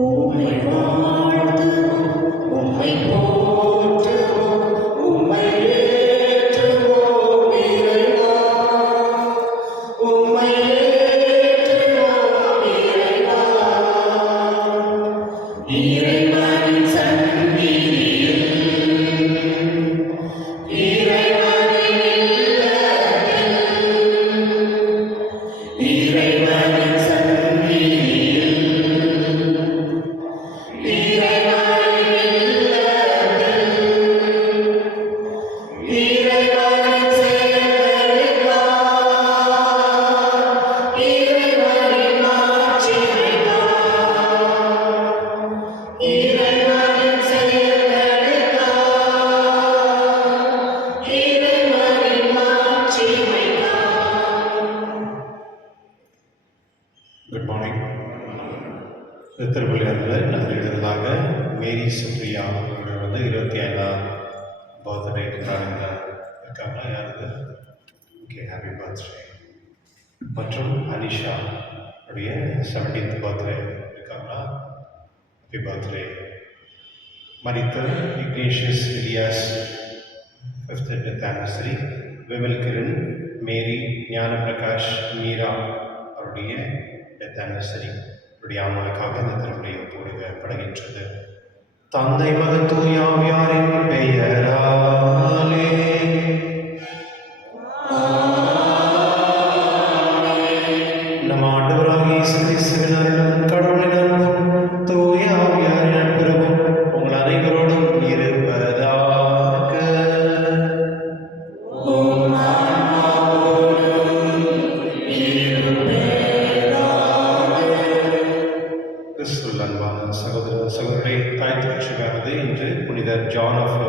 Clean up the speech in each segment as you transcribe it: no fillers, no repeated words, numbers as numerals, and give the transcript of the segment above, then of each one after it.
உம்மை வாழ்த்துவோம், உம்மை போற்றுவோம், உம்மை ஏற்றுவோம் இறைவா. உம்மை ஏற்றுவோம் இறைவா. இறைவனின் சந்நிதியில், இறைவனின் இல்லத்தில், இறைவனின் சந்நிதியில், இறைவனின் இல்லத்தில், இறைவனின் செயல்களுக்காய், இறைவனின் மாட்சிமைக்காய், இறைவனின் செயல்களுக்காய், இறைவனின் மாட்சிமைக்காய். Good morning. திருப்பள்ளியாரில் நாங்கள் எழுதுறதாக மேரி சுப்ரியா அவர்கள் 25ஆம் பர்த்டே கொண்டாடுங்க இருக்காங்களா? யாருக்கு? Okay, happy birthday. மற்றும் அனிஷா உடைய 17th பர்த்டே இருக்காங்களா? Happy birthday. மரித்த Ignatius Ilyas 5th and 10th anniversary. Vimal Kiran, Mary, Gnana Prakash, Meera அவருடைய 10th anniversary. அவருடைய ஆன்மாவுக்காக இந்த திருப்பலி ஒப்புவிக்கப்படுகின்றது. தந்தை மகன் தூய ஆவியாரின் பெயராலே நம் ஆண்டவராகிய இயேசு கிறிஸ்துவின் அருளும் கடவுளின் அன்பும் தூய ஆவியாரின் நட்புறவும் உங்கள் அனைவரோடும் இருப்பதாக. கிறிஸ்துவில் அன்பான சகோதர சகோதரி, தாய் திருச்சியானது இன்று புனிதர் ஜான் ஆஃப்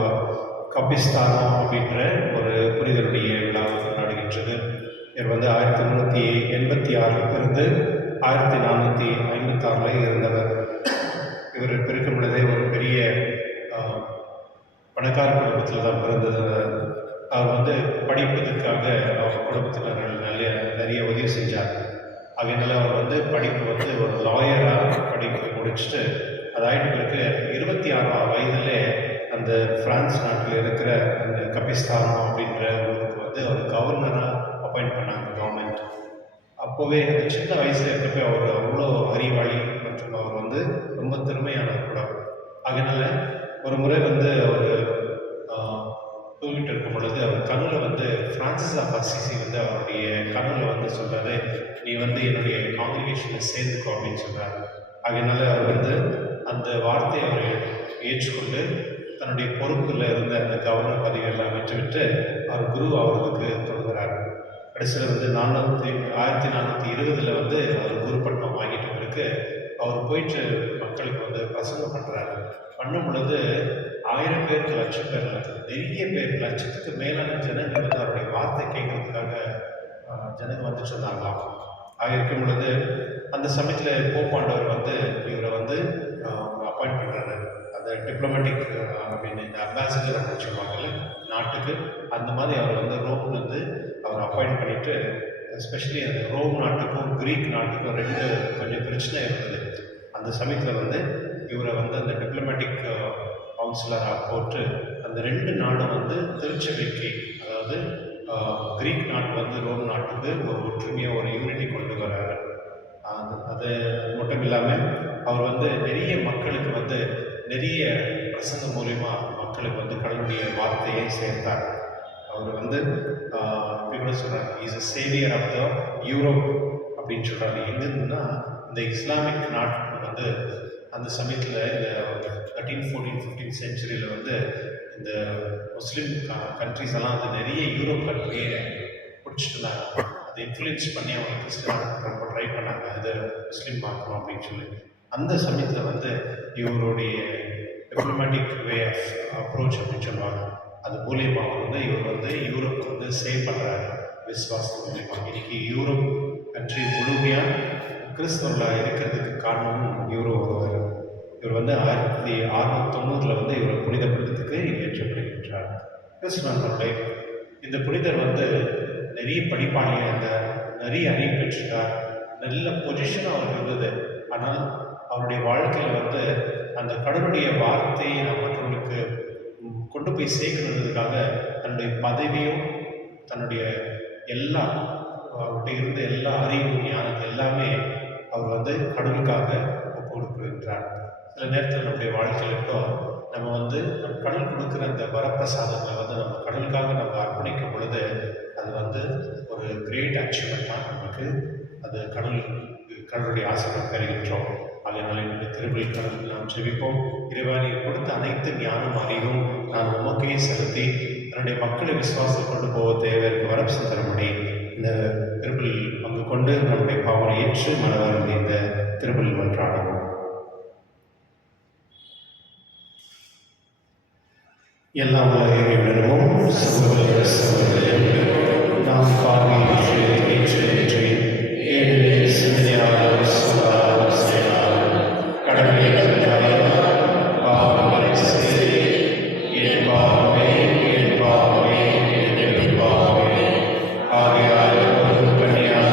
கபிஸ்தானா அப்படின்ற ஒரு புனிதருடைய விழாவை கொண்டாடுகின்றது. இவர் 1386 இருந்து 1456 இருந்தவர். இவர் பிறக்கும் பொழுதே ஒரு பெரிய பணக்கார குடும்பத்தில் தான் பிறந்தது. அவர் படிப்பதற்காக அவர் குடும்பத்தினர்கள் நிறைய உதவி செஞ்சார். அதனால அவர் படிப்பு ஒரு லாயராக படிப்பு முடிச்சுட்டு அதாயிட்டு பிறகு 26ஆம் வயதிலே அந்த பிரான்ஸ் நாட்டில் இருக்கிற அந்த கபிஸ்தானா அப்படின்ற ஊருக்கு அவர் கவர்னராக அப்பாயிண்ட் பண்ணாங்க கவர்மெண்ட். அப்போவே அந்த சின்ன வயசில் இருக்கப்போ அவர் அவ்வளோ அறிவாளி மற்றும் அவர் ரொம்ப திறமையானவர் கூட. அதனால ஒரு முறை அவர் தூங்கிட்டு இருக்கும் பொழுது அவர் கனவுல பிரான்சிஸ் ஆஃப் அசிசி அவருடைய கனவுல சொல்றாரு, நீ என்னுடைய காங்கிரிகேஷனில் சேர்ந்துக்கோ அப்படின்னு சொல்றாரு. அதனால அவர் அந்த வார்த்தையை அவர் ஏற்றுக்கொண்டு தன்னுடைய பொறுப்பில் இருந்த அந்த கவர்னர் பதவியெல்லாம் விட்டுவிட்டு அவர் குரு அவர்களுக்கு தொடுகிறார். கடைசியில் 1420 அவர் குரு பட்டம் வாங்கிட்ட பிறகு அவர் போயிட்டு மக்களுக்கு பிரசங்கம் பண்ணுறாரு. பண்ணும் பொழுது 1000 பேருக்கு, 1,00,000 பேர், நிறைய பேர், லட்சத்துக்கு மேலான ஜனங்கள் அவருடைய வார்த்தை கேட்கறதுக்காக ஜனங்கள் வந்துட்டு இருந்தாங்களாம். இருக்கும் பொழுது அந்த சமயத்தில் போப்பாண்டவர் இவரை அப்பாயிண்ட் பண்ணுறாரு. அந்த டிப்ளமேட்டிக் அப்படின்னு இந்த அம்பாசிடர் அப்படின்னு சொல்லுவாங்கல்ல நாட்டுக்கு, அந்த மாதிரி அவர் ரோம்லேருந்து அவர் அப்பாயிண்ட் பண்ணிட்டு, எஸ்பெஷலி அந்த ரோம் நாட்டுக்கும் கிரீக் நாட்டுக்கும் கொஞ்சம் பிரச்சனை இருந்தது. அந்த சமயத்தில் இவரை அந்த டிப்ளமேட்டிக் கவுன்சிலராக போட்டு அந்த 2 நாடும் திருச்சபைக்கு, அதாவது கிரீக் நாட்டு ரோம் நாட்டுக்கு ஒரு ஒற்றுமையாக ஒரு யூனிட்டி கொண்டு வர்றாரு. அது மட்டும் இல்லாமல் அவர் நிறைய மக்களுக்கு நிறைய பிரசங்கம் மூலிமா மக்களுக்கு கடவுளுடைய வார்த்தையை சேர்த்தார். அவர் இப்படி கூட சொல்கிறாங்க, is a saviour of the Europe அப்படின்னு சொல்கிறாங்க. எங்கேருந்துன்னா இந்த இஸ்லாமிக் நாட்டு அந்த சமயத்தில் இந்த 13, 14, 15th centuryல இந்த முஸ்லீம் கண்ட்ரிஸ் எல்லாம் நிறைய யூரோப் கண்ட்ரியை பிடிச்சிட்டு இருந்தாங்க. அதை இன்ஃப்ளூயன்ஸ் பண்ணி அவங்க கிறிஸ்டியன் ரொம்ப ட்ரை பண்ணாங்க, அது முஸ்லீம் மாற்றணும் அப்படின்னு சொல்லி. அந்த சமயத்தில் இவருடைய டிப்ளமேட்டிக் வே ஆஃப் அப்ரோச் அப்படின்னு சொல்லுவாங்க. அது மூலியமாக இவர் யூரோப் சேவ் பண்ணுறாரு விசுவாசத்து மூலியமாக. இன்னைக்கு யூரோப் கண்ட்ரி முழுமையாக கிறிஸ்தவர்களாக இருக்கிறதுக்கு காரணமும் இவர் ஒருவர். இவர் 1690 இவரை புனிதப்படுத்துறதுக்கு ஏற்றப்படுகின்றார். கிறிஸ்துவனுடைய இந்த புனிதர் நிறைய படிப்பாளியாக இருந்தார், நிறைய அறிவு பெற்றிருக்கார், நல்ல பொசிஷன் அவருக்கு இருந்தது. ஆனால் அவருடைய வாழ்க்கையில் வந்து அந்த கடவுளுடைய வார்த்தையை நாம் மற்றவர்களுக்கு கொண்டு போய் சேர்க்கணுன்றதுக்காக தன்னுடைய பதவியும் தன்னுடைய எல்லா அவர்கிட்ட இருந்த எல்லா அறிவு ஞானம் எல்லாமே அவர் வந்து கடவுளுக்காக ஒப்பு கொடுக்கின்றார். சில நேரத்தில் நம்முடைய வாழ்க்கையில் கூட நம்ம வந்து நம்ம கடவுள் கொடுக்குற அந்த வரப்பிரசாதங்களை வந்து நம்ம கடவுளுக்காக நம்ம அர்ப்பணிக்கும் பொழுது அது வந்து ஒரு கிரேட் அச்சீவ்மெண்ட்டாக நமக்கு அது கடவுளுடைய ஆசீர்வாதம் பெறுகின்றோம். அதனால் என்னுடைய திருவிழி கடவுள் நாம் ஜெபிப்போம். இறைவனை கொடுத்த அனைத்து ஞானம் அறிவும் நான் உமக்கையே செலுத்தி தன்னுடைய மக்களை விசுவாசம் கொண்டு போக தேவைக்கு வரப்பு தரும்படி இந்த திருவிழி பங்கு கொண்டு நம்முடைய பாவனை ஏற்று மனவருந்தி இந்த திருவிழி மன்றாடுவோம். எல்லாம் வல்ல இறைவனிடமும் சகோதர சகோதரிகளிடமும் நாம் பார்வையிட்டு ஏற்று ஏழில் சிந்தனையாளர் சொல்லார் செயலாளர் கடமை பாவங்களை செய்து என் பாவமே ஆகையால் ஒரு கண்ணியாக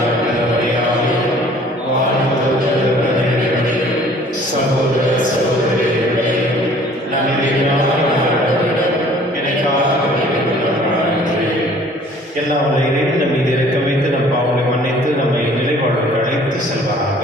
வாழ்வதற்கு சகோதர சகோதரிகளை எல்லாம் உள்ள இறைவன் நம் மீது இறக்க வைத்து நம் பாவங்களை மன்னித்து நம்மை நிலைவாழ்வுக்கு அழைத்து செல்வாராக.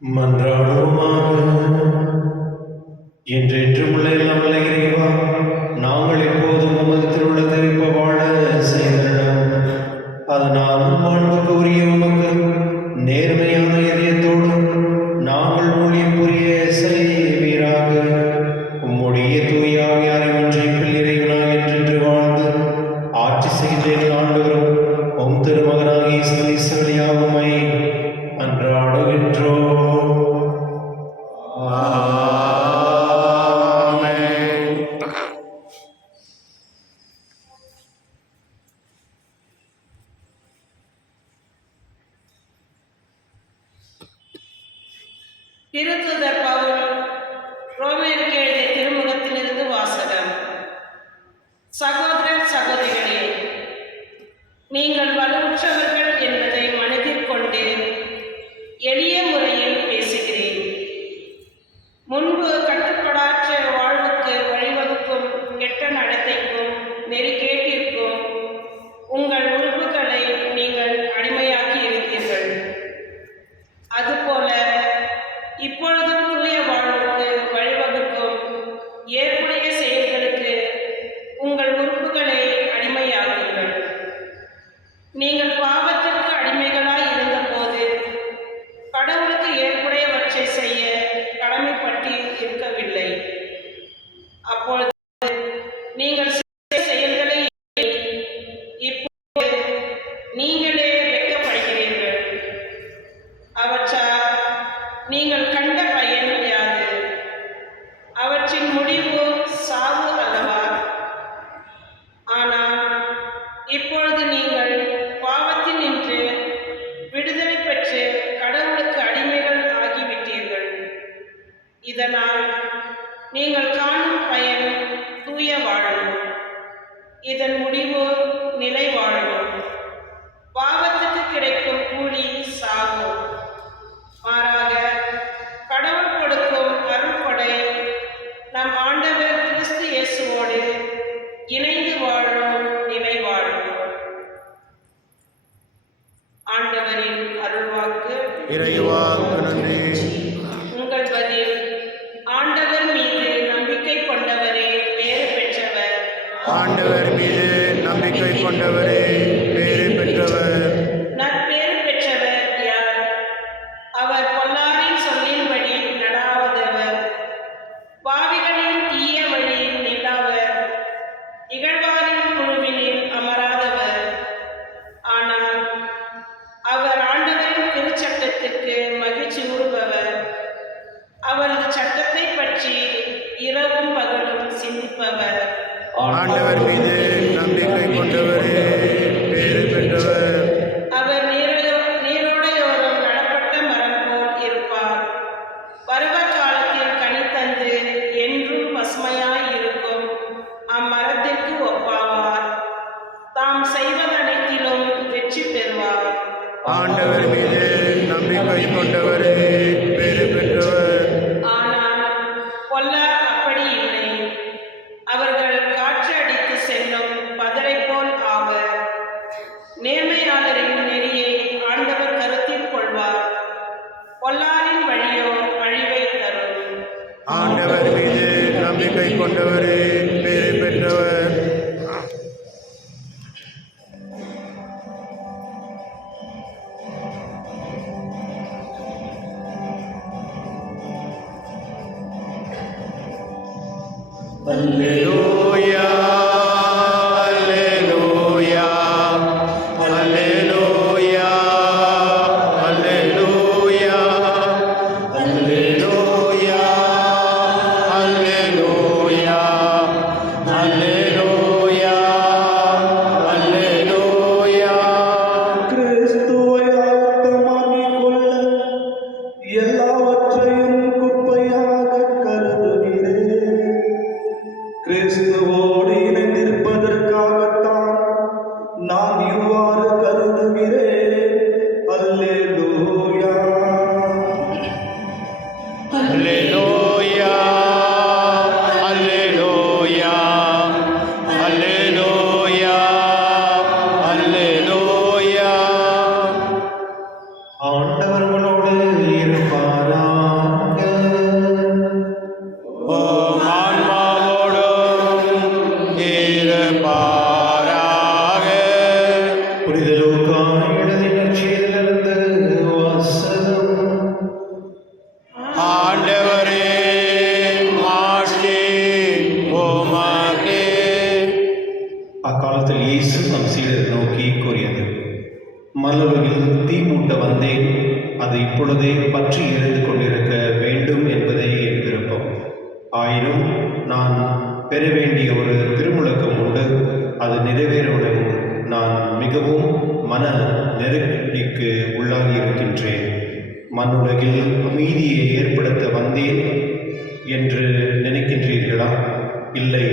மன்றாடுவோமாக. என்றென்றும் உள்ள எல்லாம் வல்ல இறைவா, நாங்கள் எப்போதும் உமது திருவுள்ளத்தை வாழ செய்தோம். அதனால் மாண்புக்கு உரிய உமக்கு நேர்மையான இதயத்தோடு நாங்கள் ஊழியம் புரிய செய்வீராக. உம்முடைய தூய ஆவியாரை ஒன்றிப்பில் இறைவனாக என்றென்று வாழ்ந்து ஆட்சி செய்கின்ற ஆண்டவரும் உம் திருமகனாக இயேசு வழியாக உம்மை மன்றாடுகின்றோம். திருத்தூதர் பவுல் ரோமேயருக்கு எழுதிய திருமுகத்திலிருந்து வாசகம். சகோதரர் சகோதரிகளே, நீங்கள் வலுவுற்றவர்கள் என்பதை மனதில் கொண்டு எளிய முறையில் பேசுகிறேன். முன்பு கட்டுப்படாற்ற வாழ்வுக்கு வழிவகுக்கும் கெட்ட நடத்தைக்கும் நெறிகேட்டிற்கும் உங்கள் உறுப்புகளை நீங்கள் அடிமையாக்கி இருந்தீர்கள். அதுபோல இப்பொழுதும் தூய வாழ்வுக்கு வழிவகுக்கும் ஏற்புடைய செயல்களுக்கு உங்கள் உறுப்புகளை அடிமையாக்குங்கள். நீங்கள் பாவத்திற்கு அடிமைகளாய் இருந்தபோது கடவுளுக்கு ஏற்புடையவற்றை செய்ய கடமைப்பட்டு இருக்கவில்லை. அப்பொழுது நீங்கள் செயல்களை இப்போது நீங்களே வெட்கப்படுகிறீர்கள். அவற்றால் நீங்கள் கண்ட பயன் யாது? அவற்றின் முடிவு சாவு அல்லவா? ஆனால் இப்பொழுது நீங்கள் பாவத்தில் நின்று விடுதலை பெற்று கடவுளுக்கு அடிமைகள் ஆகிவிட்டீர்கள். இதனால் நீங்கள் காணும் பயன் தூய வாழ்வு, இதன் முடிவு நிலை வாழ்வு. பாவத்துக்கு கிடைக்கும் கூலி சாவு. மாறாக கடவுள் கொடுக்கும் அருள்கொடை நம் ஆண்டவர் கிறிஸ்து இயேசுவோடு இணைந்து வாழும் நிலை வாழ்வு. ஆண்டவரின் அருள்வாக்கு. இறைவா நன்றி. உங்கள் பதில் ஆண்டவர் மீது செய்வதனைத்திலும் வெற்றி பெறுவார். ஆண்டவர் மீது நம்பிக்கை கொண்டவரே பேறு பெற்றவர். ஆனால் பொல்லார் அப்படி இல்லை. அவர்கள் காற்று அடித்து செல்லும் பதரை போல் ஆவர். நேர்மையாளரின் நெறியை ஆண்டவர் கருத்தில் கொள்வார். பொல்லாரின் வழியோ அழிவை தரும். ஆண்டவர் மீது நம்பிக்கை கொண்டவரே பேறு பெற்றவர். Alleluia, Alleluia, Alleluia, Alleluia, Alleluia, Alleluia, Alleluia, Alleluia. கிறிஸ்துவை ஆயத்தமாக்கிக் கொள்ள எல்லாவற்றையும் குப்பையாக கருதுகிறேன். கிறிஸ்துவோடு இணைந்திருப்பதற்காகத்தான் நான் இவ்வாறு கருதுகிறேன். அல்லேலூயா. Alleluia, Alleluia, Alleluia, Alleluia. ஆண்டவர்களோடு இருப்பாராக. ஓம் ஆன்மாவோடும் இருப்பாராக. புனித லூக்கா எழுதிய நற்செய்தியிலிருந்து வாசகம். ஆண்டவரே மாட்சி உமக்கே. அக்காலத்தில் இயேசு தம் சீடரை நோக்கி கூறியது, மண்ணுலகில் தீ மூட்ட வந்தேன், அது இப்பொழுதே பற்றி எரிந்து கொண்டிருக்க வேண்டும் என்பதே என் விருப்பம். ஆயினும் நான் பெற வேண்டிய ஒரு திருமுழக்கம் உண்டு. அது நிறைவேறும் நான் மிகவும் மன நெருக்கடிக்கு உள்ளாகி இருக்கின்றேன். மண்ணுலகில் அமைதியை ஏற்படுத்த வந்தேன் என்று நினைக்கின்றீர்களா? இல்லை,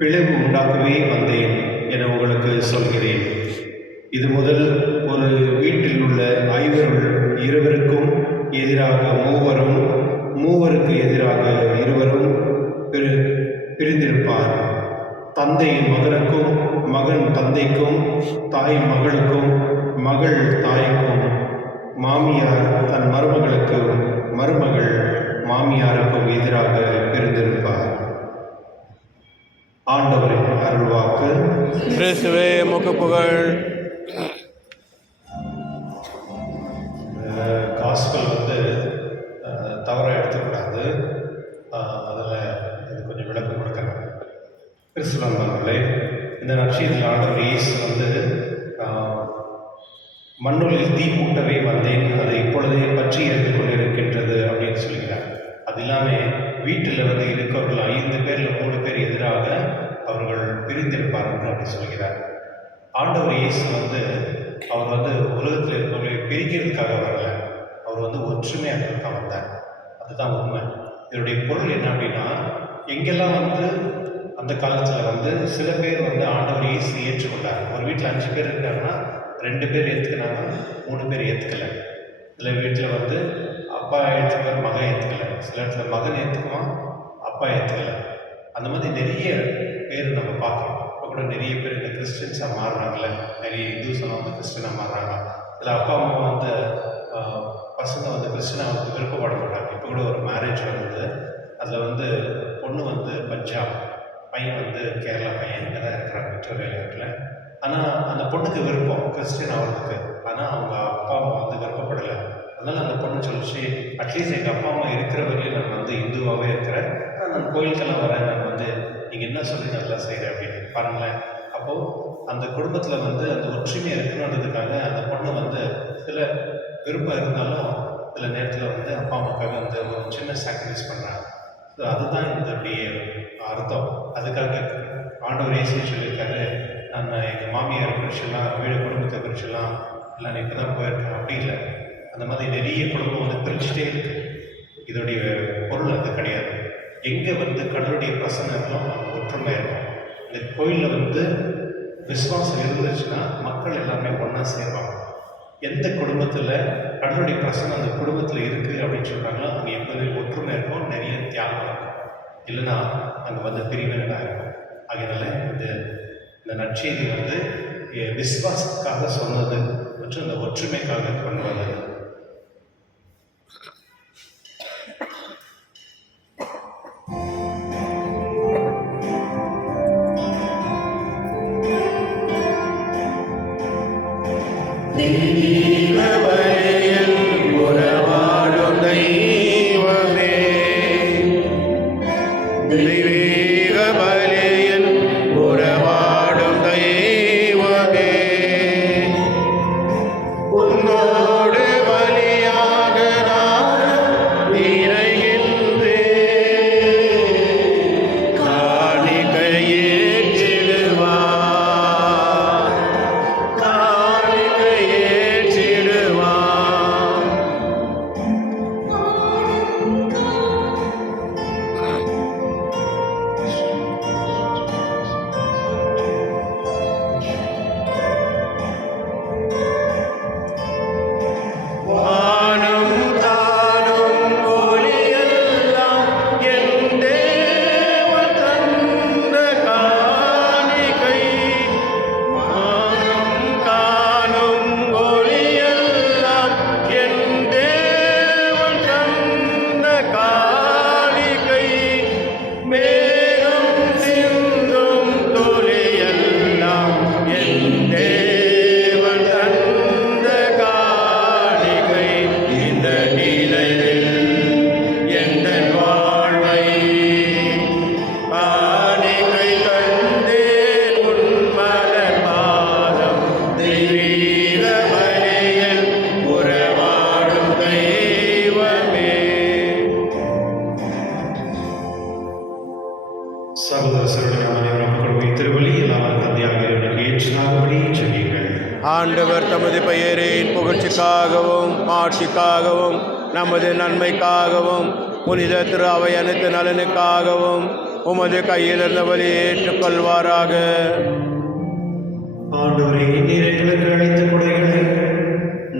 பிளவு உண்டாக்கவே வந்தேன் என உங்களுக்கு சொல்கிறேன். இது முதல் ஒரு வீட்டில் உள்ள இருவருக்கும் எதிராக மூவரும், மூவருக்கு எதிராக இருவரும் பிரிந்திருப்பார். தந்தை மகனுக்கும், மகன் தந்தைக்கும், தாய் மகளுக்கும், மகள் தாய்க்கும், மாமியார் தன் மருமகளுக்கும், மருமகள் மாமியாருக்கும் எதிராக பிரிந்திருப்பார். ஆண்டவரின் அருள்வாக்கு. கிறிஸ்துவே உமக்கு புகழ். காஸ்பல் வந்து தவறாக எடுத்துக்கூடாது. அதில் இது கொஞ்சம் விளக்கம் கொடுக்குறேன். கிறிஸ்துவர்களே, இந்த நற்செய்தியில் ஆண்டவர் இயேசு வந்து மண்ணுலில் தீ மூட்டவே வந்தேன், அது இப்பொழுதே பற்றி எரிந்து கொண்டிருக்கின்றது அப்படின்னு சொல்கிறார். அது இல்லாமல் வீட்டில் வந்து இருக்கிறவர்கள் 5 பேரில் 3 பேர் எதிராக அவர்கள் பிரிந்திருப்பார்கள் அப்படின்னு சொல்கிறார். ஆண்டவர் இயேசு வந்து அவர் வந்து உலகத்தில் இருக்கிறவர்களை பிரிக்கிறதுக்காக வரல, அவர் வந்து ஒற்றுமையாக வந்தார். அதுதான் உண்மை. இதனுடைய பொருள் என்ன அப்படின்னா, எங்கெல்லாம் வந்து அந்த காலத்தில் வந்து சில பேர் வந்து ஆண்டவர் இயேசு ஏற்றுக்கொண்டார். ஒரு வீட்டில் 5 பேர் இருக்காங்கன்னா 2 பேர் ஏற்றுக்கினாங்க, 3 பேர் ஏற்றுக்கலை. சில வீட்டில் வந்து அப்பா ஏற்றுக்குவார், மகன் ஏற்றுக்கலை. சில இடத்துல மகன் ஏற்றுக்குவான், அப்பா ஏற்றுக்கலை. அந்த மாதிரி நிறைய பேர் நம்ம பார்க்குறோம். இப்போ கூட நிறைய பேர் இந்த கிறிஸ்டின்ஸாக மாறுறாங்கல்ல, நிறைய இந்துஸெல்லாம் வந்து கிறிஸ்டினாக மாறுறாங்க. சில அப்பா அம்மா வந்து பசங்க வந்து கிறிஸ்டினாக வந்து விருப்பப்பட மாட்டாங்க. இப்போ கூட ஒரு மேரேஜ் வந்தது, அதில் வந்து பொண்ணு வந்து பஞ்சாப், பையன் வந்து கேரளா பையன், இங்கே தான் இருக்கிறாங்க விக்டோரியா. ஆனால் அந்த பொண்ணுக்கு விருப்பம் கிறிஸ்டின் ஆகிறதுக்கு, ஆனால் அவங்க அப்பா அம்மா வந்து விருப்பப்படலை. அதனால் அந்த பொண்ணு சொல்லிச்சு, அட்லீஸ்ட் எங்கள் அப்பா அம்மா இருக்கிற வரையும் நான் வந்து இந்துவாகவே இருக்கிறேன், ஆனால் நான் கோயிலுக்கெல்லாம் வரேன், நான் வந்து நீங்கள் என்ன சொல்லி நல்லா செய்கிறேன் அப்படின்னு பாருங்களேன். அப்போது அந்த குடும்பத்தில் வந்து அந்த ஒற்றுமையாக இருக்கணுன்றதுக்காக அந்த பொண்ணு வந்து சில விருப்பம் இருந்தாலும் சில நேரத்தில் வந்து அப்பா அம்மாக்காக வந்து ஒரு சின்ன சாக்ரிஃபைஸ் பண்ணுறாங்க. ஸோ அதுதான் இதனுடைய அர்த்தம். அதுக்காக ஆண்டவர் இயேசு சொல்லியிருக்காரு, நான் எங்கள் மாமியார் குறிச்செல்லாம், வீடு குடும்பத்தை குறிச்செல்லாம் இல்லை இப்போ தான் போயிருக்கேன் அப்படி இல்லை. அந்த மாதிரி நிறைய குடும்பம் வந்து பிரிச்சுட்டே இருக்கு. இதோடைய பொருள் அது கிடையாது. எங்கே வந்து கடவுளுடைய பிரசன்னம் இருக்கும், ஒற்றுமை இருக்கும். இந்த கோயிலில் வந்து விசுவாசம் இருந்துச்சுன்னா மக்கள் எல்லாமே ஒன்றா சேருவாங்க. எந்த குடும்பத்தில் கடவுளுடைய பிரசனம் அந்த குடும்பத்தில் இருக்குது அப்படின்னு சொல்கிறாங்களோ அங்கே எப்போதுமே ஒற்றுமை இருக்கும், நிறைய தியாகம் இருக்கும். இல்லைன்னா அங்கே வந்து பிரிவினைலாம் இருக்கும். அதனால இந்த நற்செய்தி வந்து விசுவாசத்துக்காக சொன்னது மற்றும் இந்த ஒற்றுமைக்காக கொண்டு வந்தது. ஆண்டவர் தமது பெயரின் புகழ்ச்சிக்காகவும் ஆட்சிக்காகவும் நமது நன்மைக்காகவும் புனித திரு அவை அனைத்து நலனுக்காகவும் உமது கையில் இருந்த வழி ஏற்றுக்கொள்வாராக. ஆண்டவரே, நீர் எங்களுக்கு அளித்த கொடைகளை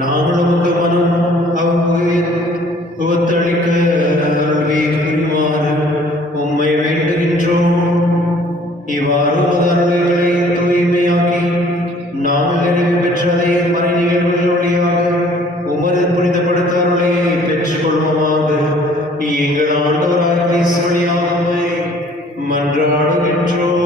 நாங்கள் உமக்கு மனம் உவத்தளிக்க அருள்மாறு உம்மை வேண்டுகின்றோம். இவ்வாறு உமது அருள்களை தூய்மையாக்கி நாங்கள் அறிவு பெற்றதை மறை நிகழ்வுகள் வழியாக உமது புனிதப்படுத்த அருளை பெற்றுக் கொள்வோமாக. எங்கள் ஆண்டவராக கிறிஸ்து வழியாக உம்மை மன்றாடுகின்றோம்.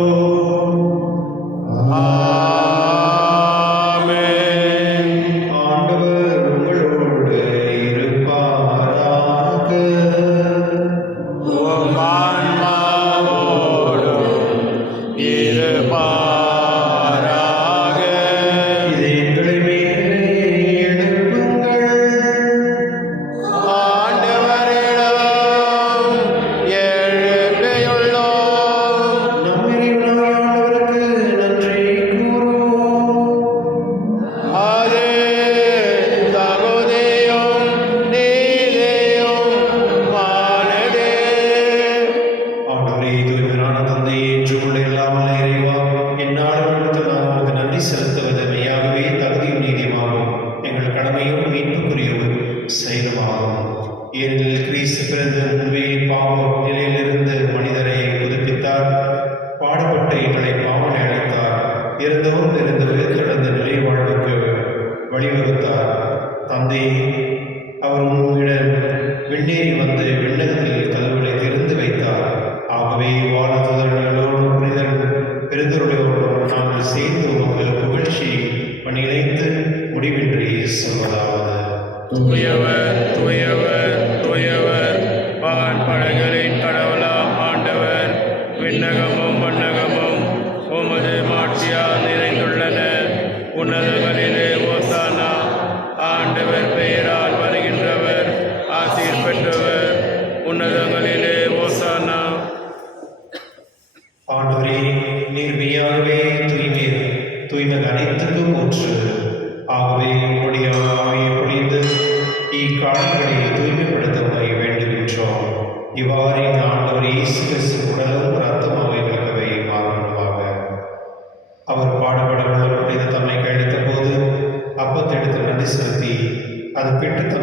அவர் பாடுபட்ட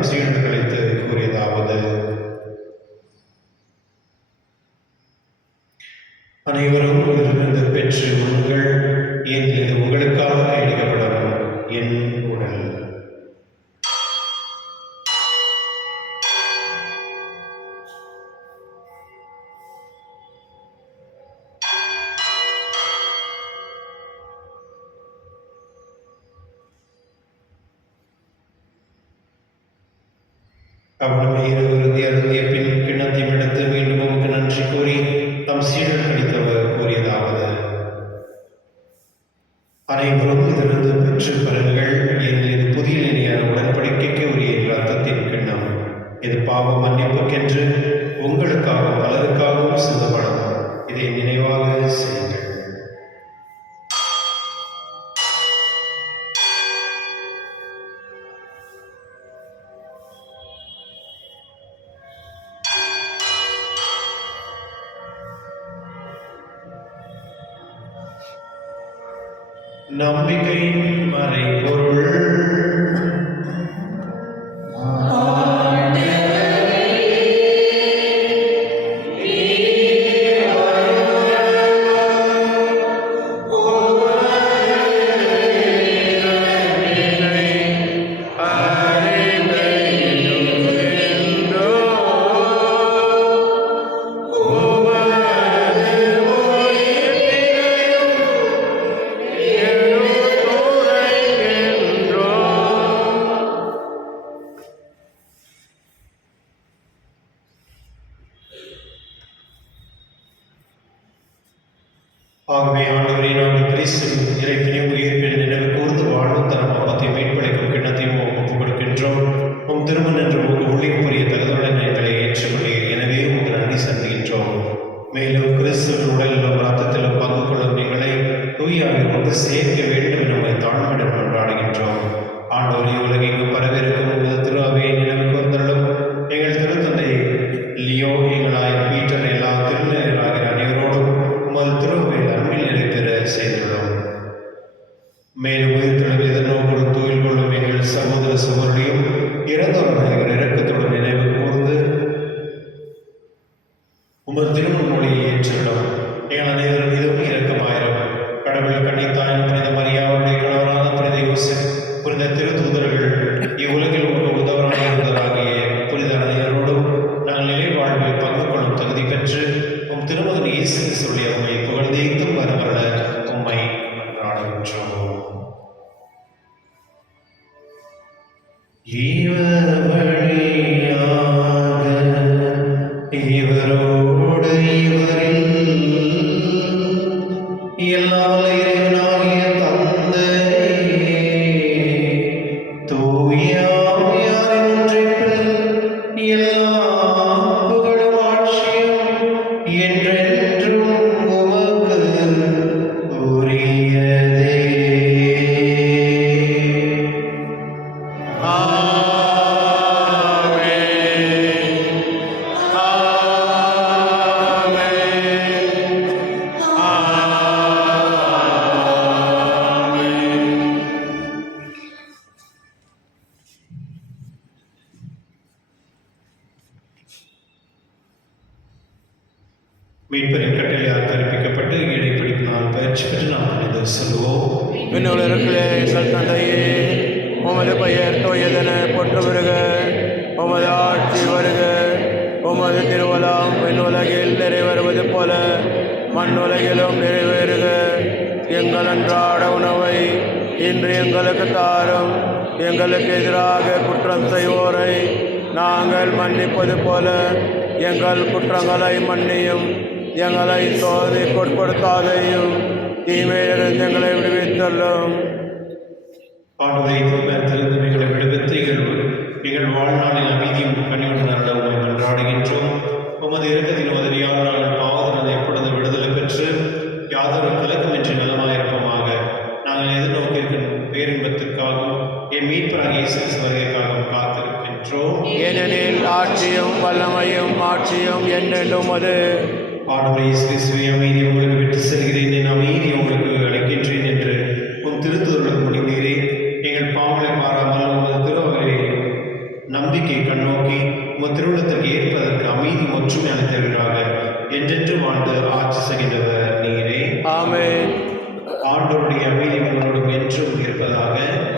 தம் சீடர்களுக்கு கூறியதாவது: அனைவரும் இதிலிருந்து பெற்று உண்ணுங்கள், ஏன் இது உங்களுக்காக கையளிக்கப்படும் என் உடல். அவ்வளவு இருவருதி அருந்திய பின் கிண்ணத்தையும் எடுத்து மீண்டும் உமக்கு நன்றி கூறி தம் சீடர்களுக்கு கூறியதாவது: அனைவரும் இதிலிருந்து பெற்று பெறுங்கள், ஏனெனில் இது புதிய நிலையான உடன்படிக்கைக்கு உரிய இரத்தத்தின் கிண்ணம். இது பாவ மன்னிப்புக்கென்று உங்களுக்காகவும் பலருக்காகவும் சிந்தப்படும். இதை நினைவாக செய்யுங்கள். நம்பிக்கையின் மறைபொருள். ஆகவே ஆண்டவரே, நாங்கள் கிறிஸ்துவின் இறைப்பினையும் உயிர்ப்பின் நினைவு கூர்ந்து வாழ்வும் தரும் அப்பத்தை மீட்பளிக்கும் கிண்ணத்தையும் ஒப்புக் கொடுக்கின்றோம். உம் திருமண் என்று உங்கள் ஊழியப்புரிய தகுதியுடன் எங்களை ஏற்றுக்கொள்கிறீர். எனவே உங்களுக்கு நன்றி செலுத்துகின்றோம். மேலும் கிறிஸ்துவின் உடலிலும் ரத்தத்திலும் பங்கு கொள்ளும் எங்களை தூயாவை கொண்டு சேர்க்க வேண்டும் நம்மை தாழ்மையுடன் கொண்டாடுகின்றோம். ஆண்டவரே, உலகெங்கும் பரவிருக்கும் உமது திரு அவையை நினைவு கூர்ந்தருளும். எங்கள் திருத்தந்தை லியோ, எங்களாய் பீட்டர், எல்லா திருநிலைகளாகிற அனைவரோடும் உமது திருவையில் அன்பில் நிறைவேற செய்துள்ளோம். மேலும் உயிர்த்தெழும் எதிர்நோக்குடன் தூயில் கொள்ளும் எங்கள் சகோதர சகோதரியும் இறந்தவர்கள் இரக்கத்துடன் நினைவு கூர்ந்து உமது திருமண மொழியை ஏற்றுள்ளோம். எங்கள் அனைவரும் மீதும் இரக்கமாயிரும். கடவுள் கன்னித்தாயின் புனித மரியாவுடைய கணவரான புனித யோசேப், புனித திருத்தூதர்கள், இவ்வுலகில் உங்கள் உதவராக இருந்தவராகிய புனித அனைவரோடும் நாங்கள் நிலை வாழ்வில் பங்கு கொள்ளும் தகுதி பெற்று உம் திருமகன் இயேசு கிறிஸ்துவின் உம்மை புகழ்ந்தேத்தும் வரவர உம்மை மன்றாடுகின்றோம். இவர் வழியாக இவரோடு இவரில் எல்லாம் இறைவனாகிய தந்தையே, தூய ஆவியாரின் ஒன்றிப்பில் எல்லா புகழும் ஆட்சியும் என்றென்றும் உமக்கு உரியதே. மீட்பரின் கட்டளையால் கற்பிக்கப்பட்டு இடைப்பிடிப்பினால் பயிற்சி பெற்று நாம் இதை சொல்லுவோம். விண்ணுலகிலே எங்கள் தந்தையே, உமது பெயர் தூயதென போற்று வருக. உமது ஆட்சி வருக. உமது திருவலம் விண்ணுலகில் நிறைவேறுவது போல மண்ணுலகிலும் நிறைவேறுக. எங்கள் அன்றாட உணவை இன்று எங்களுக்கு தாரும். எங்களுக்கு எதிராக குற்றம் செய்வோரை நாங்கள் மன்னிப்பது போல எங்கள் குற்றங்களை மன்னியும். எங்களை சோதனைக்குட்படுத்தாதையும், தீமையிலிருந்து எங்களை விடுவித்தள்ளும். ஆண்டவரை திருந்து எங்களை விடுவித்து எங்கள் வாழ்நாளில் அமைதியும் கனிவுடன் அருள உம்மை மன்றாடுகின்றோம். உமது இரக்கத்தின் உதவியால் நாங்கள் பாவத்திலிருந்து எப்பொழுது விடுதலை பெற்று யாதொரு கலக்கமின்றி நலமாயிருப்போமாக. நாங்கள் எதிர்நோக்கியிருக்கும் பேரின்பத்திற்காகவும் என் மீட்பராகிய இயேசு கிறிஸ்து வருகைக்காகவும் காத்திருக்கின்றோம். ஏனெனில் ஆட்சியும் வல்லமையும் ஆட்சியும் என்றென்றும் அது. ஆண்டவரே இயேசு கிறிஸ்துவே, அமைதி உங்களுக்கு விட்டு செல்கிறேன், என் அமைதி உங்களுக்கு அளிக்கின்றேன் என்று உன் திருத்தூதர்களுக்கு முடிந்தீரே. எங்கள் பாவங்களை பாராமல் உமது திருவரை நம்பி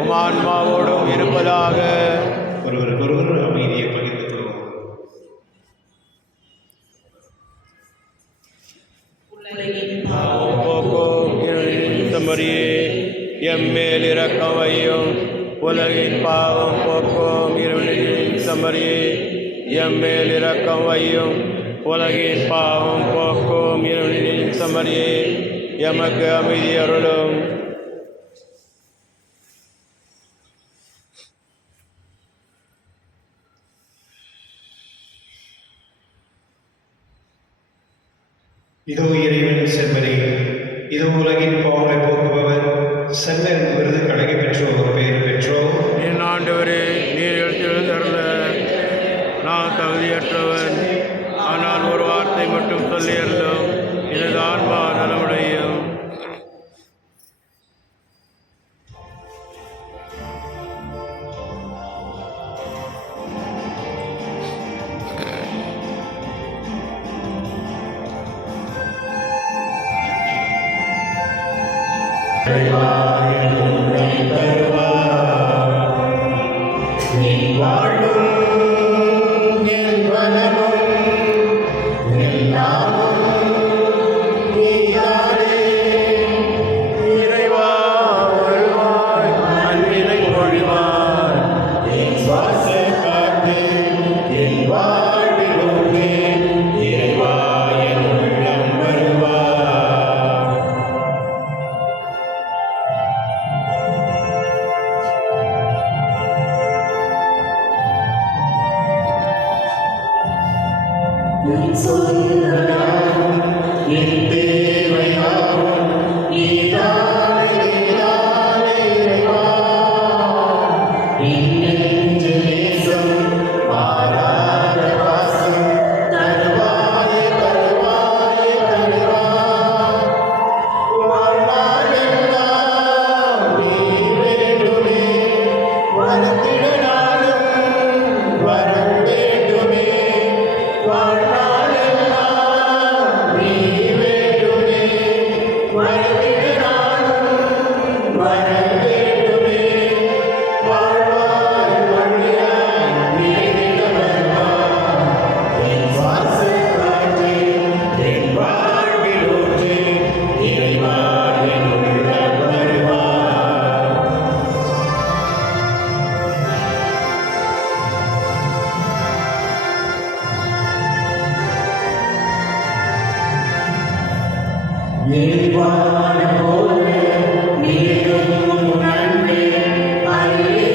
உம் ஆன்மாவோடும் இருப்பதாக. ஒருவருக்கொருவர் அமைதியை பகிர்ந்து கொள்வோம். போக்கும் மரியே எம்மேல் இரக்கம் வையும். உலகின் பாவம் போக்கும் இறைவனின் மரியே எம்மேல் இரக்கம் வையும். உலகின் பாவம் போக்கும் இறைவனின் மரியே எமக்கு அமைதி அருளும். இதோ இறைவன் செம்மறி, இதோ உலகின் பாவங்களை போக்குபவர். செம்மறி விருது கழகி பெற்றோர் ஒரு பெயர் பெற்றோர். என் ஆண்டவரே, நீர் எழுந்தருள நான் தகுதியற்றவன். ஆனால் ஒரு வார்த்தை மட்டும் சொல்லி அருளும், எனது ஆன்மா நலமடையும். இறைவா வருவாய், அன்பினை பொழிவாய். என் சுவாச காற்று என் வாழ்வில் ஒன்றே. இறைவா என் உள்ளம் வருவாய். என் தேவையாகும் நீதானே, நீதானே இறைவா. என் நெஞ்சில் நேசம் மாறாத பாசம் தருவாயே, தருவாயே, தருவாய். வாழ்நாளெல்லாம் நீ வேண்டுமே, வளர்த்திட நாளும் வரம் வேண்டுமே. வாழ்நாளெல்லாம் நீ வேண்டுமே, வளர்த்திட நாளும் வரம் வேண்டுமே. வாழ்வாய் வழியாய் நிறைந்திட வருவாய். என் சுவாச காற்றே, என் வாழ்வில் ஊற்றே. இறைவா என் உள்ளம் வருவாய். இறைவான போல நீரும் நன்றி அறிவே,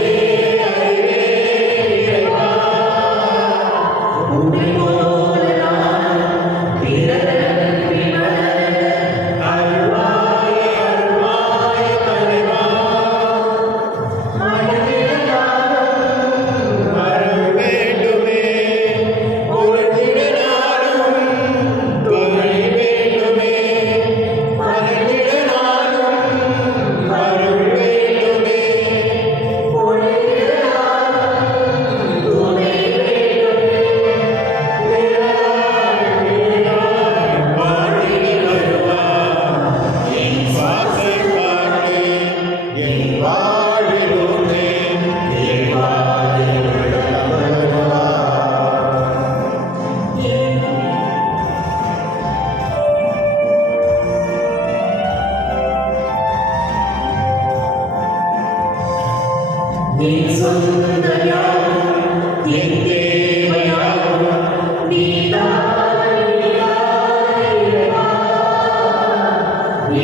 அறிவே இறைவா. உன்னை போல நான் பிறவி வளர அருள்வாய், அருள்வாய் தலைவா. மனதில் நாளும் வரம் வேண்டுமே, உலகிட நாளும் துணை வேண்டுமே. மனதில் நாளும் வரம் வேண்டுமே, உலகிட நாளும் துணை வேண்டுமே. நிழலாய் நிழலாய் வாழிட வருவாய். என் சுவாச காற்றே, என் வாழ்வில் ஊற்றே. இறைவா என் உள்ளம் வருவாய். என் சொந்தயாகும் என் தேவையாகும் நீதானே, நீதானே இறைவா.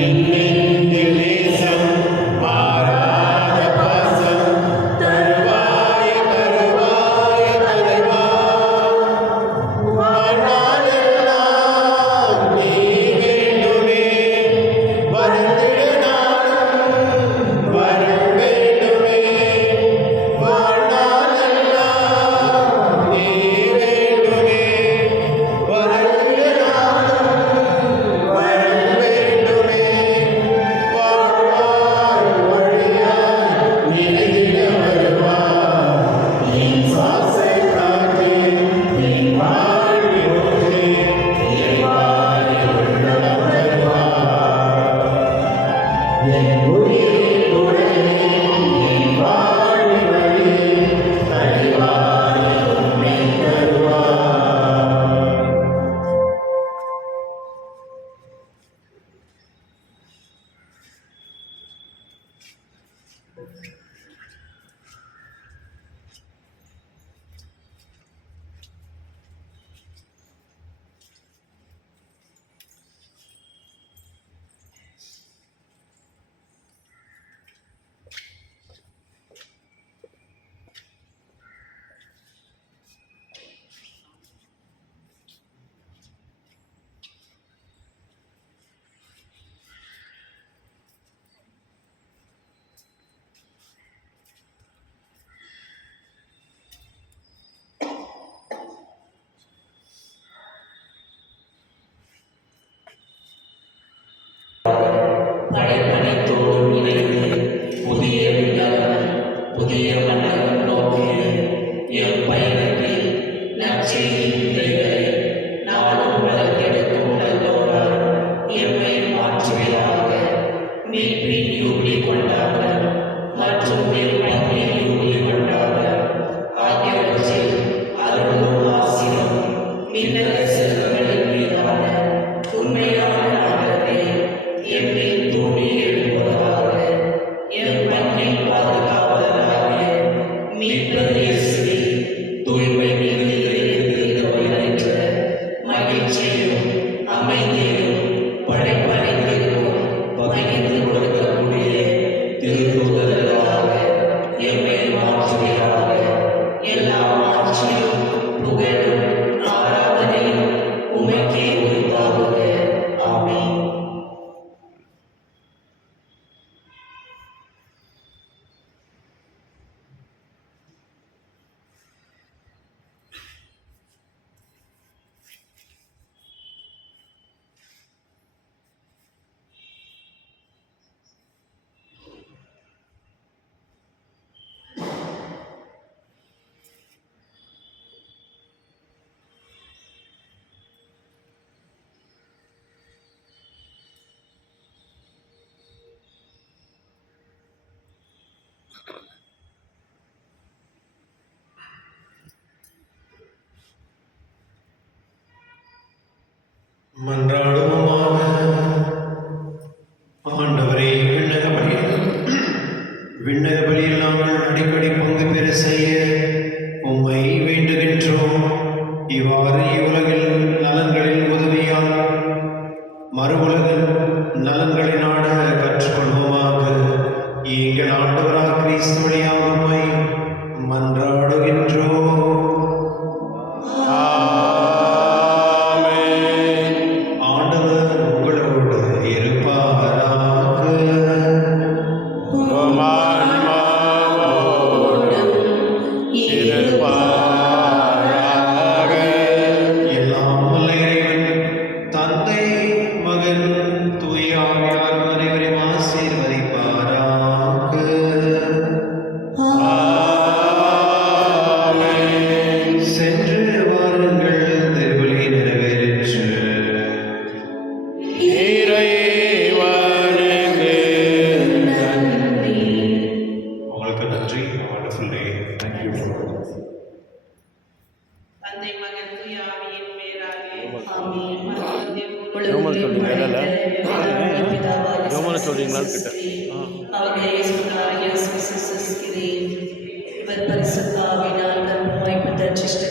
என் நெஞ்சில் நேசம் மாறாத பாசம் தருவாயே, தருவாயே தலைவா. வாழ்நாளெல்லாம் நீ வேண்டுமே, வளர்த்திட நாளும் வரம் வேண்டுமே. வாழ்நாளெல்லாம் மீட்பர் இயேசுவே, தூய்மை மிகு இதயத்திற்கு வழிநடத்த மகிழ்ச்சியும் அமைதியும் படைப்படைந்திருக்கும் பகிர்ந்து கொடுக்கக்கூடிய திருத்தூதர்களாக எம்மை மாற்றுவீராக. எல்லா ஆட்சியும் புகழும் ஆராதனையும் உமக்கே உரித்தாகுக. ஆமென். மன்றாடுவோமாக. ஆண்டவரே, விண்ணக பலியில் நாங்கள் அடிக்கடி பங்கு பெற செய்ய உம்மை வேண்டுகின்றோம். இவ்வாறு இவ்வுலகில் நலன்களில் உதவியால் மறு உலகில் நலன்களை நாட கற்றுக்கொள்வோமாக. எங்கள் ஆண்டவராக கிறிஸ்து வழியாக உம்மை மன்றாடுகின்றோம். ஆண்டவர் உங்களோடு இருப்பாராக. எல்லாம் வல்ல இறைவன் தந்தை, மகன், தூய ஆவியார் அனைவரையும் ஆசீர்வதிப்பாராக. சென்று வாருங்கள், திருப்பலி நிறைவேறிற்று. உங்களுக்கு நன்றி. வண்டர்ஃபுல் டே. தேங்க்யூ. தந்தை மகன் தூய ஆவியின் பெயராலே ரோமன் சொல்றீங்களா? ரோமன் சொல்றீங்களான்னு கேட்டேன். இவர் பரிசுத்த ஆவியினால் கர்ப்பமாய் பெற்ற சிஷ்ட